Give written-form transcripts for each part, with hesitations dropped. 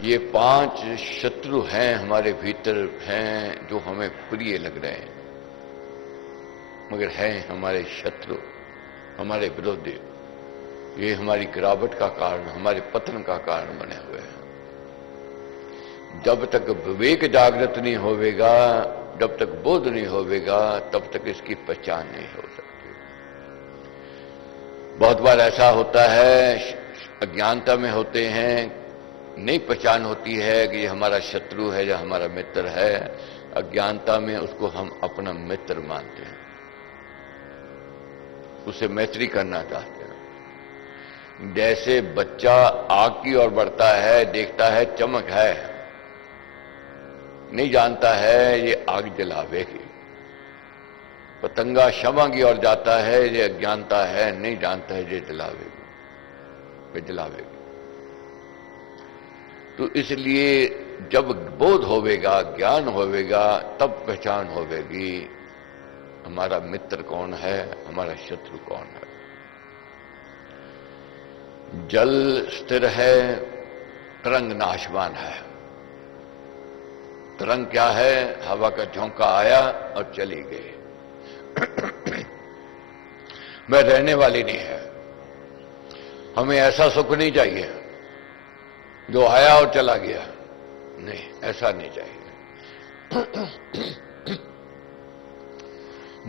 ये 5 शत्रु हैं हमारे भीतर हैं जो हमें प्रिय लग रहे हैं, मगर हैं हमारे शत्रु, हमारे विरोधी। ये हमारी गिरावट का कारण, हमारे पतन का कारण बने हुए हैं। जब तक विवेक जागृत नहीं होवेगा, जब तक बोध नहीं होवेगा, तब तक इसकी पहचान नहीं हो सकती। बहुत बार ऐसा होता है, अज्ञानता में होते हैं, नहीं पहचान होती है कि ये हमारा शत्रु है या हमारा मित्र है। अज्ञानता में उसको हम अपना मित्र मानते हैं, उससे मैत्री करना चाहते हैं। जैसे बच्चा आग की ओर बढ़ता है, देखता है चमक है, नहीं जानता है ये आग जलावेगी। पतंगा शमा की ओर जाता है, ये अज्ञानता है, नहीं जानता है ये जलावेगी, वे जलावेगी। तो इसलिए जब बोध होवेगा, ज्ञान होवेगा, तब पहचान होवेगी हमारा मित्र कौन है, हमारा शत्रु कौन है। जल स्थिर है, तरंग नाशवान है। तरंग क्या है? हवा का झोंका आया और चली गई। वह रहने वाली नहीं है। हमें ऐसा सुख नहीं चाहिए जो आया और चला गया, नहीं, ऐसा नहीं चाहिए।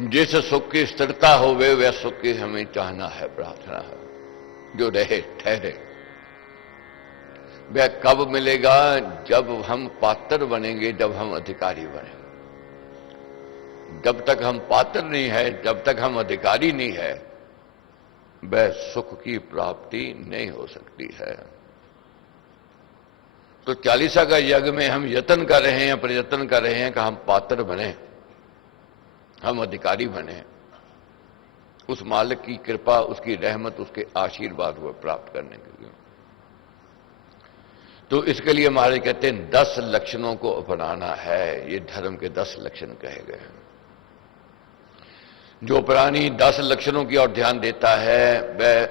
जिस सुख की स्थिरता होवे वह सुख की हमें चाहना है, प्रार्थना है, जो रहे ठहरे। वह कब मिलेगा? जब हम पात्र बनेंगे, जब हम अधिकारी बनेंगे। जब तक हम पात्र नहीं है, जब तक हम अधिकारी नहीं है, वह सुख की प्राप्ति नहीं हो सकती है। तो 40 का यज्ञ में हम यत्न कर रहे हैं, प्रयत्न कर रहे हैं कि हम पात्र बने, हम अधिकारी बने, उस मालिक की कृपा, उसकी रहमत, उसके आशीर्वाद को प्राप्त करने के लिए। तो इसके लिए महाराज कहते हैं 10 लक्षणों को अपनाना है। ये धर्म के 10 लक्षण कहे गए हैं। जो प्राणी 10 लक्षणों की ओर ध्यान देता है वह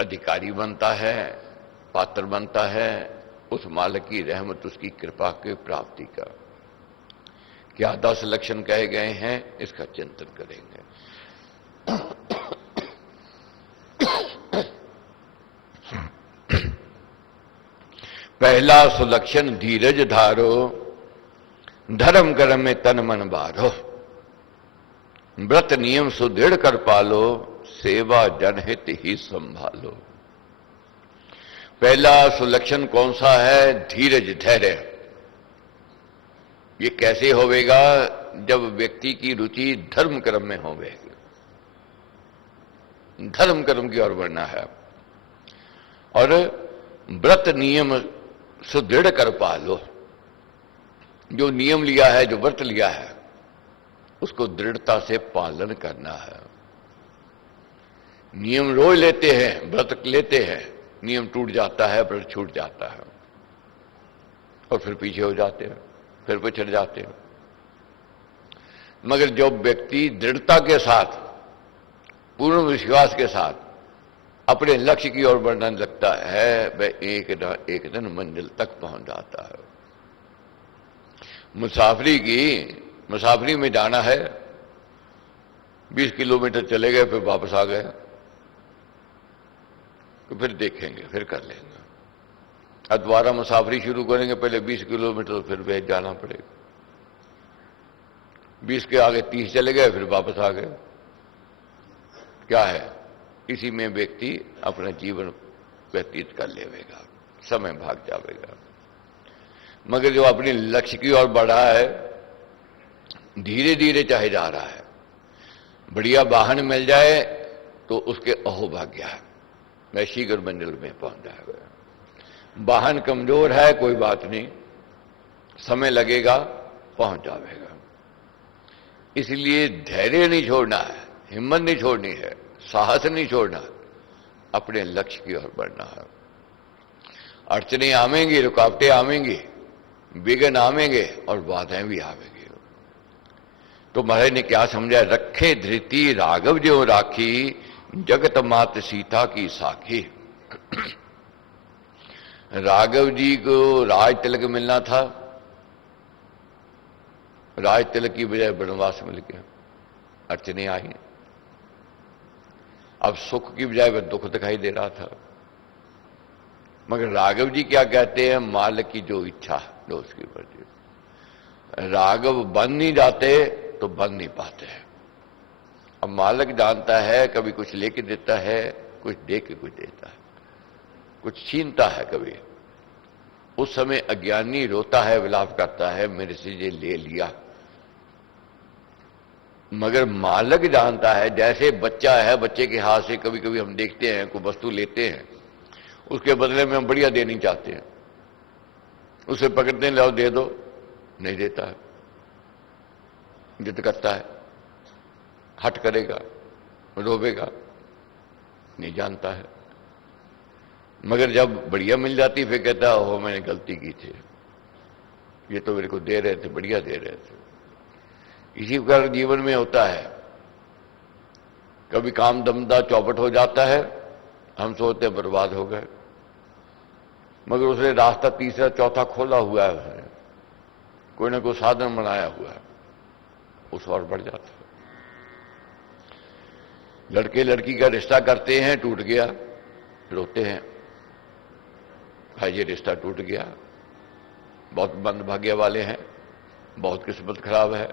अधिकारी बनता है, पात्र बनता है उस मालिक की रहमत, उसकी कृपा की प्राप्ति का। क्या 10 लक्षण कहे गए हैं, इसका चिंतन करेंगे। पहला सुलक्षण धीरज धारो, धर्म कर्म में तन मन बारो, व्रत नियम सुदृढ़ कर पालो, सेवा जनहित ही संभालो। पहला सुलक्षण कौन सा है? धीरज, धैर्य। ये कैसे होवेगा? जब व्यक्ति की रुचि धर्म कर्म में होवेगी। धर्म कर्म की ओर बढ़ना है और व्रत नियम सुदृढ़ कर पालो। जो नियम लिया है, जो व्रत लिया है, उसको दृढ़ता से पालन करना है। नियम रोज लेते हैं, व्रत लेते हैं, नियम टूट जाता है, व्रत छूट जाता है और फिर पीछे हो जाते हैं, फिर पिछड़ जाते हैं। मगर जो व्यक्ति दृढ़ता के साथ, पूर्ण विश्वास के साथ अपने लक्ष्य की ओर बढ़ने लगता है, वह एक दिन मंजिल तक पहुंच जाता है। मुसाफरी में जाना है, 20 किलोमीटर चले गए, फिर वापस आ गए, तो फिर देखेंगे, फिर कर लेंगे। अब दोबारा मुसाफरी शुरू करेंगे, पहले 20 किलोमीटर, फिर वह जाना पड़ेगा। 20 के आगे 30 चले गए, फिर वापस आ गए। क्या है? इसी में व्यक्ति अपना जीवन व्यतीत कर लेगा, समय भाग जाएगा। मगर जो अपने लक्ष्य की ओर बढ़ा है, धीरे धीरे चाहे जा रहा है, बढ़िया वाहन मिल जाए तो उसके अहोभाग्य है, वह शीघ्र मंजिल में पहुंच जाएगा। वाहन कमजोर है, कोई बात नहीं, समय लगेगा, पहुंच जाएगा। इसलिए धैर्य नहीं छोड़ना है, हिम्मत नहीं छोड़नी है, साहस नहीं छोड़ना, अपने लक्ष्य की ओर बढ़ना है। अड़चनें आवेंगी, रुकावटें आवेंगी, विघ्न आवेंगे और बाधाएं भी आवेंगी। तो महाराज ने क्या समझा? रखे धृति राघव जो राखी, जगत मात सीता की साखी। राघव जी को राज तिलक मिलना था, राज तिलक की बजाय वनवास मिल गया, अड़चने आई। अब सुख की बजाय वह दुख दिखाई दे रहा था। मगर राघव जी क्या कहते हैं, मालिक की जो इच्छा जो उसकी मर्जी। राघव बन नहीं जाते तो बन नहीं पाते हैं। अब मालिक जानता है, कभी कुछ लेके देता है, कुछ दे के कुछ देता है, कुछ छीनता है कभी। उस समय अज्ञानी रोता है, विलाप करता है, मेरे से ये ले लिया। मगर मालिक जानता है, जैसे बच्चा है, बच्चे के हाथ से कभी कभी हम देखते हैं कोई वस्तु लेते हैं, उसके बदले में हम बढ़िया देनी चाहते हैं, उसे पकड़ते हैं, लाओ दे दो, नहीं देता है, जिद करता है, हट करेगा, रोवेगा, नहीं जानता है। मगर जब बढ़िया मिल जाती फिर कहता है, ओहो मैंने गलती की थी, ये तो मेरे को दे रहे थे, बढ़िया दे रहे थे। इसी प्रकार जीवन में होता है, कभी काम दमदा चौपट हो जाता है, हम सोचते हैं बर्बाद हो गए, मगर उसने रास्ता तीसरा चौथा खोला हुआ है, उसने कोई ना कोई साधन बनाया हुआ है, उस और बढ़ जाता है। लड़के लड़की का रिश्ता करते हैं, टूट गया, रोते हैं, भाई ये रिश्ता टूट गया, बहुत मंदभाग्य वाले हैं, बहुत किस्मत खराब है,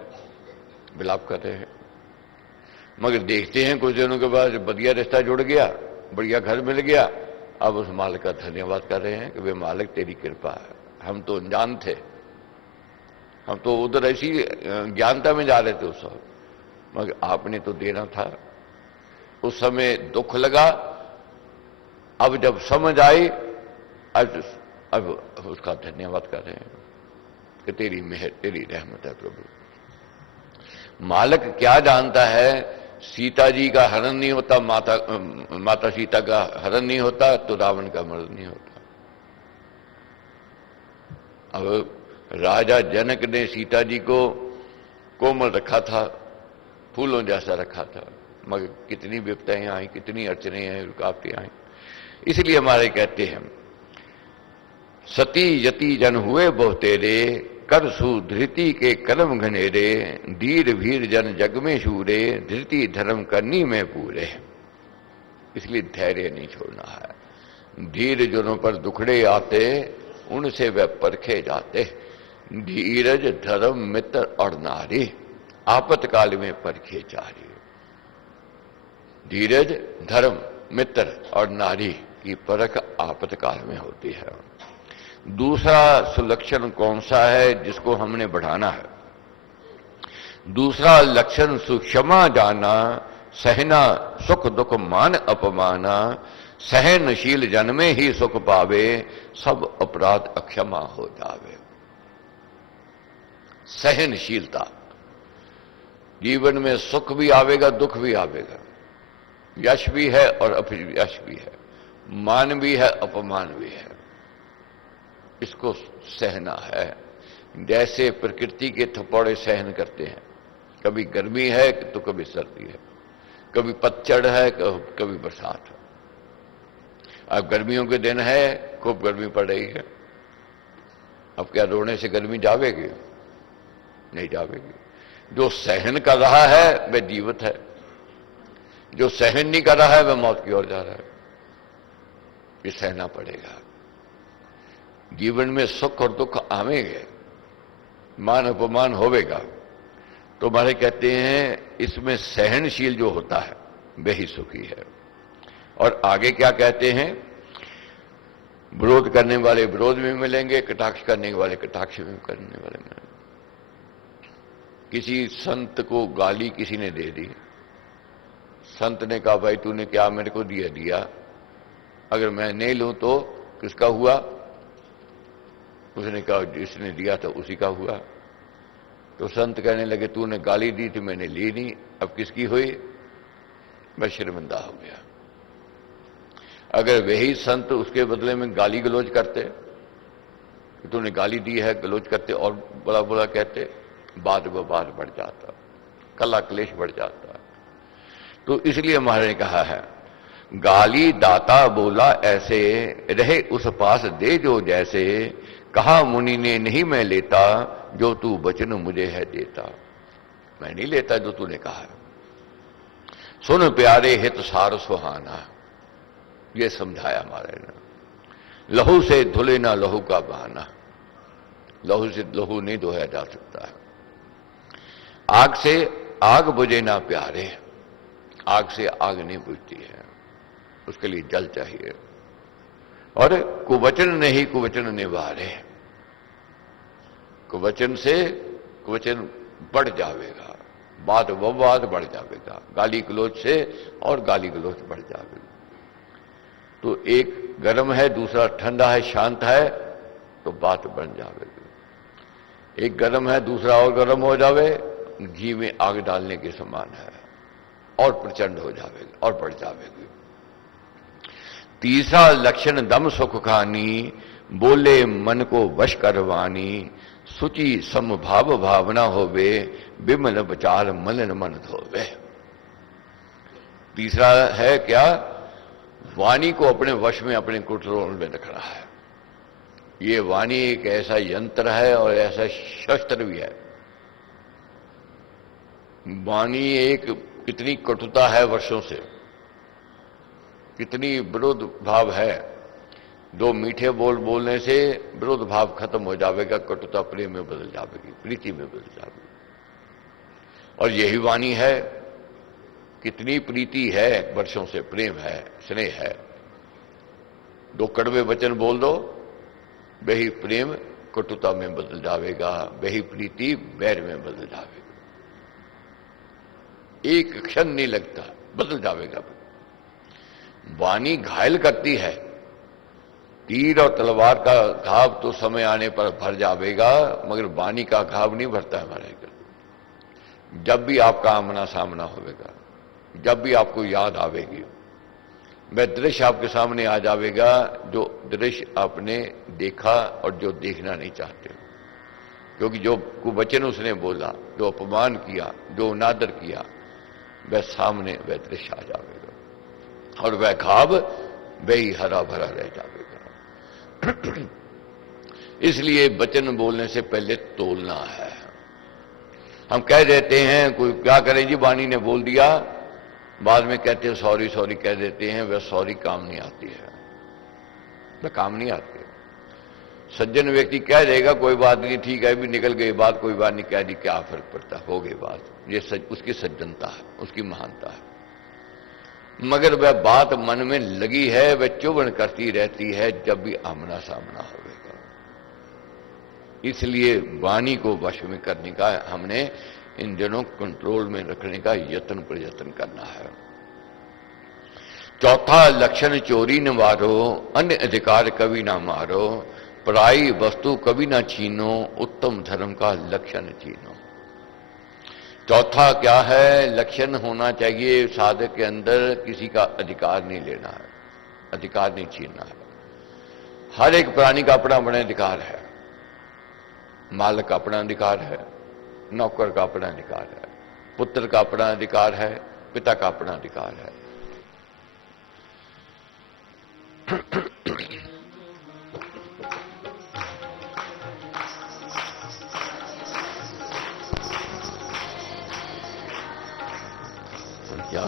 विलाप कर रहे हैं। मगर देखते हैं कुछ दिनों के बाद बढ़िया रिश्ता जुड़ गया, बढ़िया घर मिल गया, अब उस मालिक का धन्यवाद कर रहे हैं कि वे मालिक तेरी कृपा है, हम तो अनजान थे, हम तो उधर ऐसी ज्ञानता में जा रहे थे उस वक्त, मगर आपने तो देना था। उस समय दुख लगा, अब जब समझ आई, अब उसका धन्यवाद कर रहे हैं कि तेरी मेहर, तेरी रहमत है प्रभु। मालिक क्या जानता है, सीता जी का हरण नहीं होता, माता सीता का हरण नहीं होता तो रावण का मरण नहीं होता। अब राजा जनक ने सीता जी को कोमल रखा था, फूलों जैसा रखा था, मगर कितनी विपत्ताएं आई, कितनी अड़चने आई, रुकावटें आई। इसलिए हमारे कहते हैं, सती यति जन हुए बहु तेरे, कर सुधृति के कर्म घनेरे, धीर भीर जन जग में शूरे, धृति धर्म करनी में पूरे। इसलिए धैर्य नहीं छोड़ना है। धीर जनों पर दुखड़े आते, उनसे वह परखे जाते, धीरज धर्म मित्र और नारी, आपतकाल में परखे चारी। धीरज धर्म मित्र और नारी की परख आपतकाल में होती है। दूसरा सुलक्षण कौन सा है जिसको हमने बढ़ाना है? दूसरा लक्षण सुक्षमा जाना, सहना सुख दुख मान अपमाना, सहनशील जन में ही सुख पावे, सब अपराध अक्षमा हो जावे। सहनशीलता, जीवन में सुख भी आवेगा, दुख भी आवेगा, यश भी है और अपयश भी है, मान भी है, अपमान भी है, इसको सहना है। जैसे प्रकृति के थपौड़े सहन करते हैं, कभी गर्मी है तो कभी सर्दी है, कभी पतझड़ है कभी बरसात है। अब गर्मियों के दिन है, खूब गर्मी पड़ रही है, अब क्या रोने से गर्मी जावेगी? नहीं जावेगी। जो सहन कर रहा है वह जीवित है, जो सहन नहीं कर रहा है वह मौत की ओर जा रहा है। ये सहना पड़ेगा। जीवन में सुख और दुख आवेंगे, मान अपमान होवेगा, तो हमारे कहते हैं इसमें सहनशील जो होता है वही सुखी है। और आगे क्या कहते हैं, विरोध करने वाले विरोध में मिलेंगे, कटाक्ष करने वाले कटाक्ष में करने वाले मिलेंगे। किसी संत को गाली किसी ने दे दी, संत ने कहा भाई तूने क्या मेरे को दिया, अगर मैं नहीं लूं तो किसका हुआ? उसने कहा जिसने दिया था उसी का हुआ। तो संत कहने लगे तूने गाली दी थी, मैंने ली नहीं, अब किसकी हुई? मैं शर्मिंदा हो गया। अगर वही संत उसके बदले में गाली गलौज करते, तूने गाली दी है, गलौज करते और बुरा बुरा कहते, वाद विवाद बढ़ जाता, कला क्लेश बढ़ जाता। तो इसलिए हमारे ने कहा है गाली दाता बोला ऐसे, रहे उस पास दे जो जैसे, कहा मुनि ने नहीं मैं लेता, जो तू वचन मुझे है देता। मैं नहीं लेता जो तूने कहा है। सुन प्यारे हित सार सुहाना, ये समझाया महाराज ने। लहू से धुले ना लहू का बहाना, लहू से लहू नहीं धोया जा सकता है। आग से आग बुझे ना प्यारे, आग से आग नहीं बुझती है, उसके लिए जल चाहिए। और कुवचन नहीं कुवचन निवारे, कुवचन से कुवचन बढ़ जाएगा, बात विवाद बढ़ जाएगा, गाली गलौज से और गाली गलौज बढ़ जाएगा। तो एक गर्म है, दूसरा ठंडा है, शांत है, तो बात बन जाएगी। एक गर्म है, दूसरा और गर्म हो जावे, घी में आग डालने के समान है, और प्रचंड हो जाएगी और बढ़ जाएगी। तीसरा लक्षण दम सुख खानी, बोले मन को वश करवानी, सुचि समभाव भावना होवे, विमल विचार मलिन मन धोवे। तीसरा है क्या? वाणी को अपने वश में, अपने कंट्रोल में रखना है। ये वाणी एक ऐसा यंत्र है और ऐसा शस्त्र भी है। वाणी एक कितनी कटुता है वर्षों से, कितनी विरोध भाव है। दो मीठे बोल बोलने से विरोध भाव खत्म हो जाएगा, कटुता प्रेम में बदल जाएगी, प्रीति में बदल जाएगी। और यही वाणी है, कितनी प्रीति है, वर्षों से प्रेम है, स्नेह है। दो कड़वे वचन बोल दो, वही प्रेम कटुता में बदल जाएगा, वही प्रीति बैर में बदल जाएगा। एक क्षण नहीं लगता, बदल जाएगा। वाणी घायल करती है। तीर और तलवार का घाव तो समय आने पर भर जाएगा, मगर वाणी का घाव नहीं भरता है हमारे घर। जब भी आपका आमना सामना होगा, जब भी आपको याद आवेगी, वह दृश्य आपके सामने आ जाएगा जो दृश्य आपने देखा और जो देखना नहीं चाहते। क्योंकि जो कुवचन उसने बोला, जो अपमान किया, जो अनादर किया, वह सामने वह दृश्य आ जाएगा और वह घाव वही हरा भरा रह जाएगा। इसलिए वचन बोलने से पहले तोलना है। हम कह देते हैं, कोई क्या करें जी, वाणी ने बोल दिया, बाद में कहते हैं सॉरी सॉरी कह देते हैं। वह सॉरी काम नहीं आती है, वह काम नहीं आती है। सज्जन व्यक्ति कह देगा कोई बात नहीं, ठीक है, भी निकल गई बात, कोई बात नहीं, कह दी, क्या फर्क पड़ता, हो गई बात। ये उसकी सज्जनता है, उसकी महानता है। मगर वह बात मन में लगी है, वह चुभन करती रहती है जब भी आमना सामना होगा। इसलिए वाणी को वश में करने का हमने इन दिनों कंट्रोल में रखने का यत्न प्रयत्न करना है। चौथा लक्षण चोरी न मारो, अन्य अधिकार कभी ना मारो, पराई वस्तु कभी ना छीनो, उत्तम धर्म का लक्षण छीनो। चौथा क्या है? लक्षण होना चाहिए साधक के अंदर, किसी का अधिकार नहीं लेना है, अधिकार नहीं छीनना है। हर एक प्राणी का अपना अपना अधिकार है। मालक का अपना अधिकार है, नौकर का अपना अधिकार है, पुत्र का अपना अधिकार है, पिता का अपना अधिकार है। क्या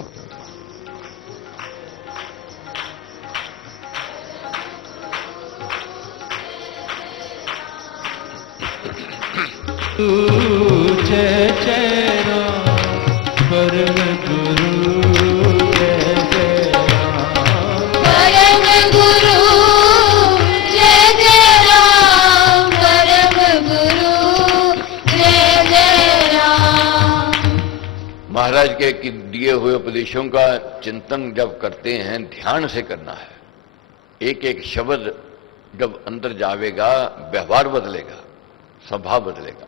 जय जय राम परम गुरु, जय जय राम परम गुरु, जय जय राम परम गुरु, जय जय राम। महाराज के दिए हुए उपदेशों का चिंतन जब करते हैं, ध्यान से करना है। एक एक शब्द जब अंदर जावेगा, व्यवहार बदलेगा, स्वभाव बदलेगा।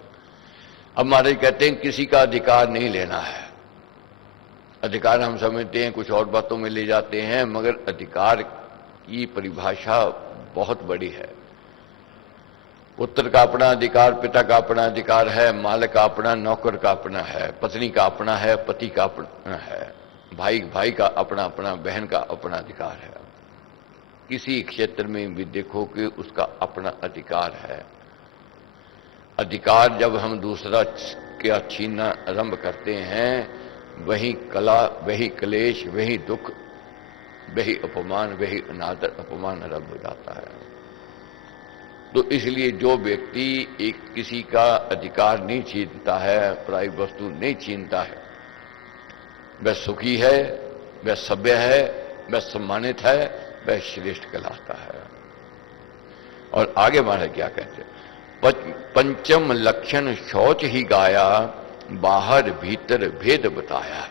अब महाराज कहते हैं किसी का अधिकार नहीं लेना है। अधिकार हम समझते हैं कुछ और बातों में ले जाते हैं, मगर अधिकार की परिभाषा बहुत बड़ी है। पुत्र का अपना अधिकार, पिता का अपना अधिकार है, मालिक का अपना, नौकर का अपना है, पत्नी का अपना है, पति का अपना है, भाई भाई का अपना अपना, बहन का अपना अधिकार है। किसी क्षेत्र में भी देखो कि उसका अपना अधिकार है। अधिकार जब हम दूसरा क्या छीनना आरंभ करते हैं, वही कला, वही क्लेश, वही दुख, वही अपमान, वही अनादर अपमान आरंभ हो जाता है। तो इसलिए जो व्यक्ति एक किसी का अधिकार नहीं छीनता है, पराई वस्तु नहीं छीनता है, वह सुखी है, वह सभ्य है, वह सम्मानित है, वह श्रेष्ठ कहलाता है। और आगे महाराज क्या कहते हैं, पंचम लक्षण शौच ही गाया, बाहर भीतर भेद बताया।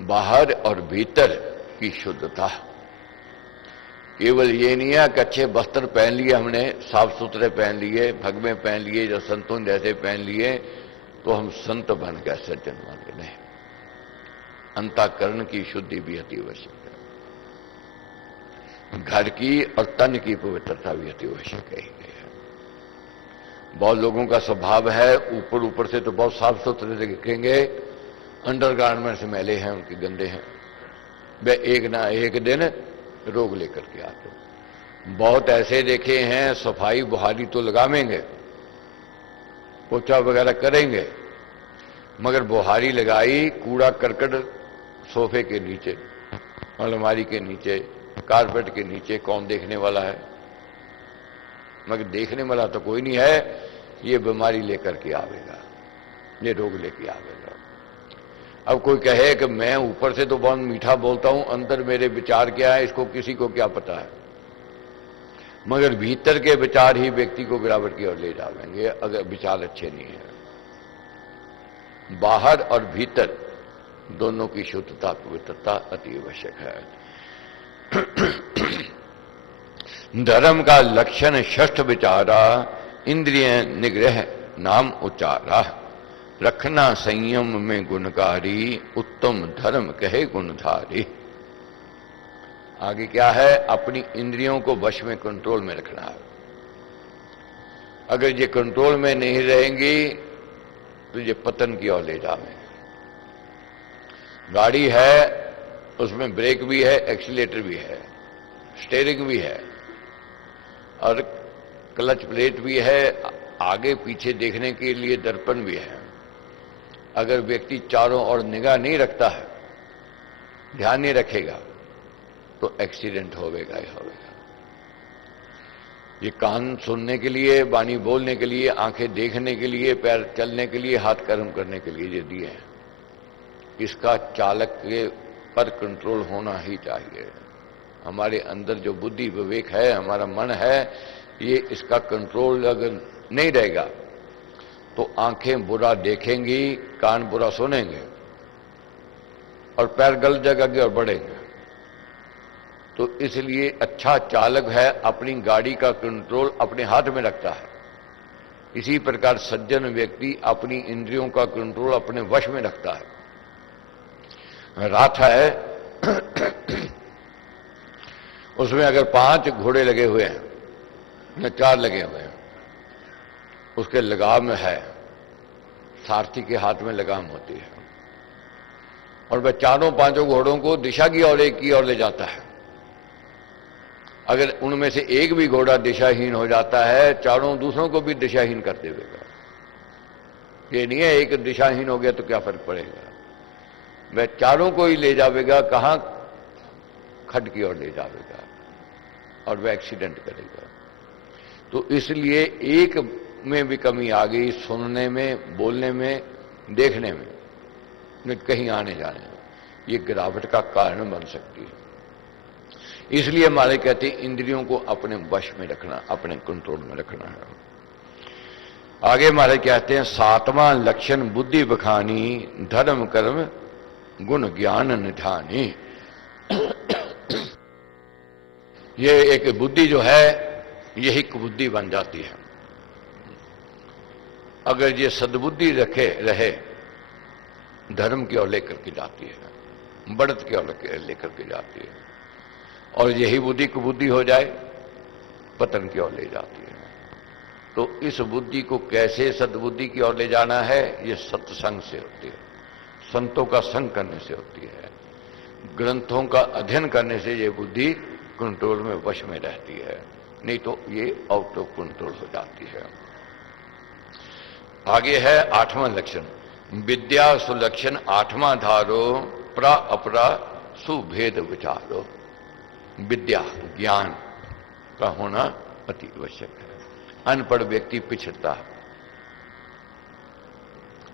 बाहर और भीतर की शुद्धता, केवल ये नहीं है कि अच्छे वस्त्र पहन लिए हमने, साफ सुथरे पहन लिए, भगवे पहन लिए, जो संतों जैसे पहन लिए तो हम संत बन गए, सज्जन बन गए। नहीं, अंतःकरण की शुद्धि भी अति आवश्यक है। घर की और तन की पवित्रता भी अति आवश्यक है। बहुत लोगों का स्वभाव है, ऊपर ऊपर से तो बहुत साफ सुथरे दिखेंगे, अंडरगारमेंट्स मैले हैं, उनके गंदे हैं, वे एक ना एक दिन रोग लेकर के आते। बहुत ऐसे देखे हैं, सफाई बुहारी तो लगावेंगे, पोछा वगैरह करेंगे, मगर बुहारी लगाई, कूड़ा करकट सोफे के नीचे, अलमारी के नीचे, कारपेट के नीचे, कौन देखने वाला है? मगर देखने वाला तो कोई नहीं है। ये बीमारी लेकर के आवेगा, ये रोग लेके आवेगा। अब कोई कहे कि मैं ऊपर से तो बहुत मीठा बोलता हूं, अंदर मेरे विचार क्या है इसको किसी को क्या पता है। मगर भीतर के विचार ही व्यक्ति को गिरावट की ओर ले जाएंगे अगर विचार अच्छे नहीं है। बाहर और भीतर दोनों की शुद्धता, पवित्रता अति आवश्यक है। धर्म का लक्षण षष्ठ विचारा, इंद्रिय निग्रह नाम उच्चारा। रखना संयम में गुणकारी, उत्तम धर्म कहे गुणधारी। आगे क्या है, अपनी इंद्रियों को वश में, कंट्रोल में रखना है। अगर ये कंट्रोल में नहीं रहेंगी तो ये पतन की ओर ले जाएंगे। गाड़ी है, उसमें ब्रेक भी है, एक्सीलेटर भी है, स्टीयरिंग भी है और क्लच प्लेट भी है, आगे पीछे देखने के लिए दर्पण भी है। अगर व्यक्ति चारों ओर निगाह नहीं रखता है, ध्यान नहीं रखेगा, तो एक्सीडेंट होगा ही होगा। ये कान सुनने के लिए, वाणी बोलने के लिए, आंखें देखने के लिए, पैर चलने के लिए, हाथ कर्म करने के लिए ये दिए हैं। इसका चालक के पर कंट्रोल होना ही चाहिए। हमारे अंदर जो बुद्धि विवेक है, हमारा मन है, ये इसका कंट्रोल अगर नहीं रहेगा तो आंखें बुरा देखेंगी, कान बुरा सुनेंगे और पैर गलत जगह की ओर बढ़ेंगे। तो इसलिए अच्छा चालक है, अपनी गाड़ी का कंट्रोल अपने हाथ में रखता है। इसी प्रकार सज्जन व्यक्ति अपनी इंद्रियों का कंट्रोल अपने वश में रखता है। रात है, उसमें अगर 5 घोड़े लगे हुए हैं या 4 लगे हुए हैं, उसके लगाम है, सारथी के हाथ में लगाम होती है और वह चारों 5 घोड़ों को दिशा की ओर, एक की ओर ले जाता है। अगर उनमें से एक भी घोड़ा दिशाहीन हो जाता है, चारों दूसरों को भी दिशाहीन कर देगा। ये नहीं है एक दिशाहीन हो गया तो क्या फर्क पड़ेगा, वह चारों को ही ले जाएगा, कहां? खड्ड की ओर ले जाएगा और वह एक्सीडेंट करेगा। तो इसलिए एक में भी कमी आ गई, सुनने में, बोलने में, देखने में, कहीं आने जाने में, ये गिरावट का कारण बन सकती है। इसलिए हमारे कहते हैं इंद्रियों को अपने वश में रखना, अपने कंट्रोल में रखना है। आगे हमारे कहते हैं 7वां लक्षण बुद्धि बखानी, धर्म कर्म गुण ज्ञान निधानी। ये एक बुद्धि जो है, यही कुबुद्धि बन जाती है। अगर ये सद्बुद्धि रहे, धर्म की ओर लेकर के जाती है, बढ़त की ओर लेकर के जाती है। और यही बुद्धि कुबुद्धि हो जाए, पतन की ओर ले जाती है। तो इस बुद्धि को कैसे सद्बुद्धि की ओर ले जाना है, ये सत्संग से होती है। संतों का संग करने से होती है, ग्रंथों का अध्ययन करने से ये बुद्धि कंट्रोल में, वश में रहती है, नहीं तो ये आउट ऑफ कंट्रोल हो जाती है। आगे है 8वां लक्षण, विद्या सुलक्षण 8वां धारो, प्रा अपरा सुभेद विचारो। विद्या ज्ञान का होना अति आवश्यक है। अनपढ़ व्यक्ति पिछड़ता है,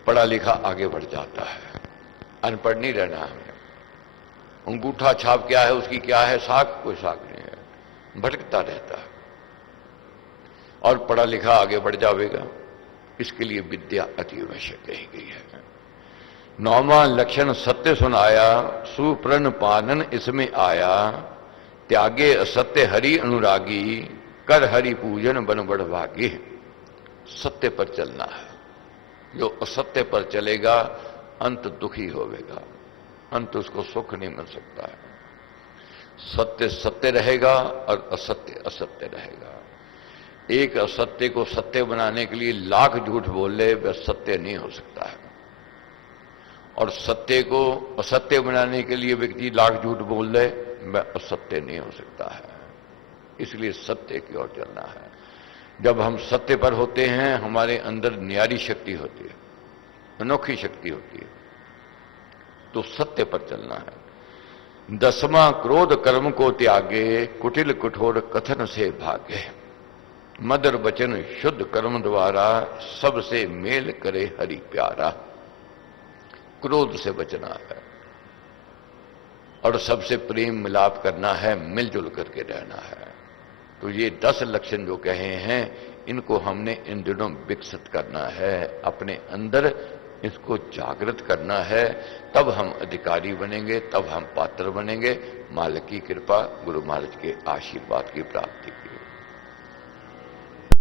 पढ़ा लिखा आगे बढ़ जाता है। अनपढ़ नहीं रहना हमें। अंगूठा छाप क्या है, उसकी क्या है साख, कोई साख नहीं है, भटकता रहता है। और पढ़ा लिखा आगे बढ़ जाएगा, इसके लिए विद्या अति आवश्यक कही गई है। 9वां लक्षण सत्य सुनाया, सुप्रण पालन इसमें आया, त्यागे असत्य हरि अनुरागी, कर हरि पूजन बन बढ़ भागी। सत्य पर चलना है, जो असत्य पर चलेगा अंत दुखी होवेगा, अंत उसको सुख नहीं मिल सकता है। सत्य सत्य रहेगा और असत्य असत्य रहेगा। एक असत्य को सत्य बनाने के लिए लाख झूठ बोल ले, वह सत्य नहीं हो सकता है। और सत्य को असत्य बनाने के लिए व्यक्ति लाख झूठ बोल ले, वह असत्य नहीं हो सकता है। इसलिए सत्य की ओर चलना है। जब हम सत्य पर होते हैं, हमारे अंदर न्यारी शक्ति होती है, अनोखी शक्ति होती है, तो सत्य पर चलना है। 10वां क्रोध कर्म को त्यागे, कुटिल कठोर कथन से भागे, मधुर वचन शुद्ध कर्म द्वारा, सबसे मेल करे हरि प्यारा। क्रोध से बचना है और सबसे प्रेम मिलाप करना है, मिलजुल करके रहना है। तो ये 10 लक्षण जो कहे हैं, इनको हमने इन दिनों विकसित करना है, अपने अंदर इसको जागृत करना है। तब हम अधिकारी बनेंगे, तब हम पात्र बनेंगे। मालिक की कृपा, गुरु महाराज के आशीर्वाद की प्राप्ति।